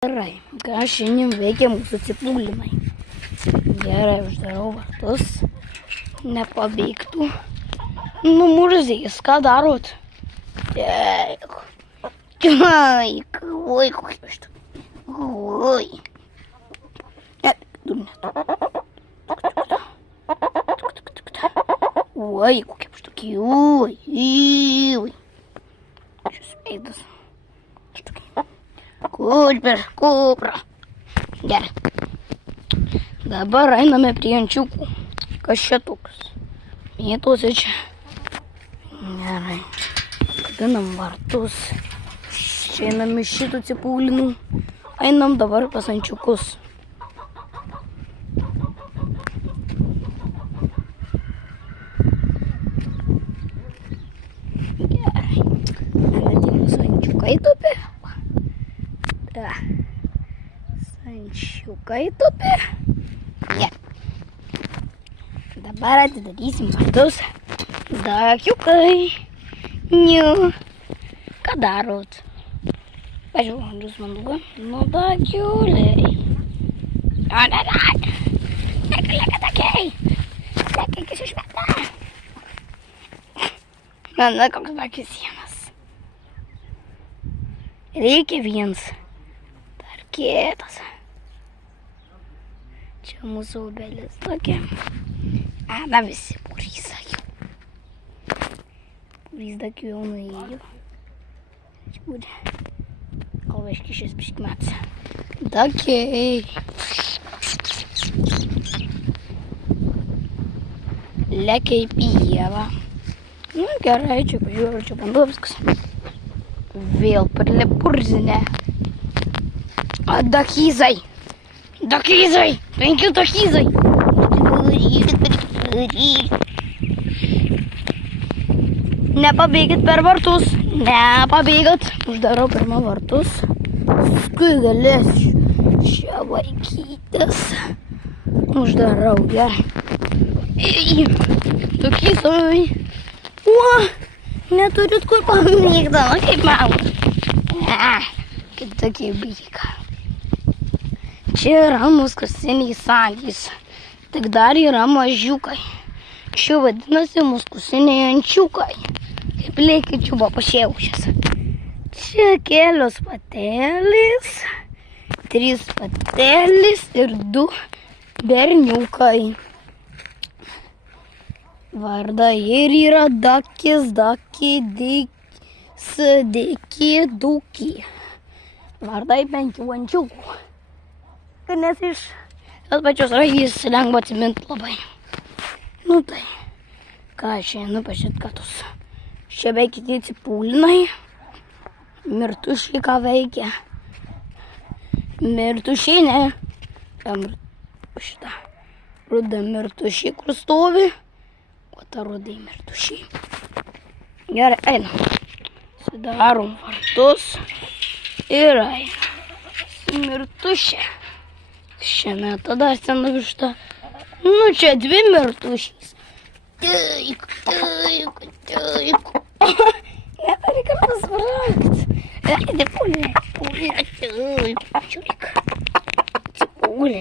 Gerai, ką šiandien veikia mūsų cipūlinai. Gerai, uždarau vartus, nepabėgtų. Nu, murzės, ką darot? Oi, kokia aš tokia. Oi. Oi, kokia aš tokia. Oi. Šis veidas. Aš tokia. Kupra. Gerai. Dabar einame prie ančiukų. Kas čia toks? Mėtosi čia. Gerai. Kabinam vartus. Išeinam iš šitų cipūlinų. Einam dabar pas ančiukus. Gerai. Mūsų ančiukai tupi. Ančiukai tupi. Dabar atidarysim vartus. Dakiukai. Niu. Ką darot? Pažiūrėjau, jūs man duga. Nu, dakiuliai. Leka dakiai. Leka iki išmeta. Na, koks dakis sienas. Reikia viens. Dar kitas. Čia mūsų obelis tokia. Na, visi būrys sakiau. Būrys dakių jau nuėjo. Čia būdė. Kalvaški šis piškmets. Dakiai. Lekia į pievą. Nu, gerai, čia pažiūrėjau, čia bandau viskas. Vėl purzinė. Dakizai. 5 dakizai. Nepabėgit per vartus. Nepabėgat. Uždarau pirmą vartus. Paskui galėsiu čia vaikytis. Uždarau, gerai. Dakizai. Neturit kur pamėgti, kaip man. Kaip tokie byka. Čia yra muskusiniai sandys. Tik dar yra mažiukai. Čia vadinasi muskusiniai ančiukai. Kaip lėkičių buvo pašėlušęs. Čia kelios patelės, 3 patelės ir 2 berniukai. Vardai ir yra dakis, diki, duki. Vardai 5 ančiukų. Nes iš tos pačios raidės lengva atsiminti labai. Nu tai, ką čia, pažiūrėt katus. Čia veikia tie cipūlinai. Mirtušiai ką veikia. Mirtušiai, ne. Šitą rudą mirtušiai, kur stovi. O ta rudai mirtušiai. Gerai, einam. Sudarom vartus. Ir einam. Mirtušė. Šiame tada sena višta. Nu, čia 2 mirtušys. Taip. Nereikia pasvaragt. Cipūlė. Cipūlė.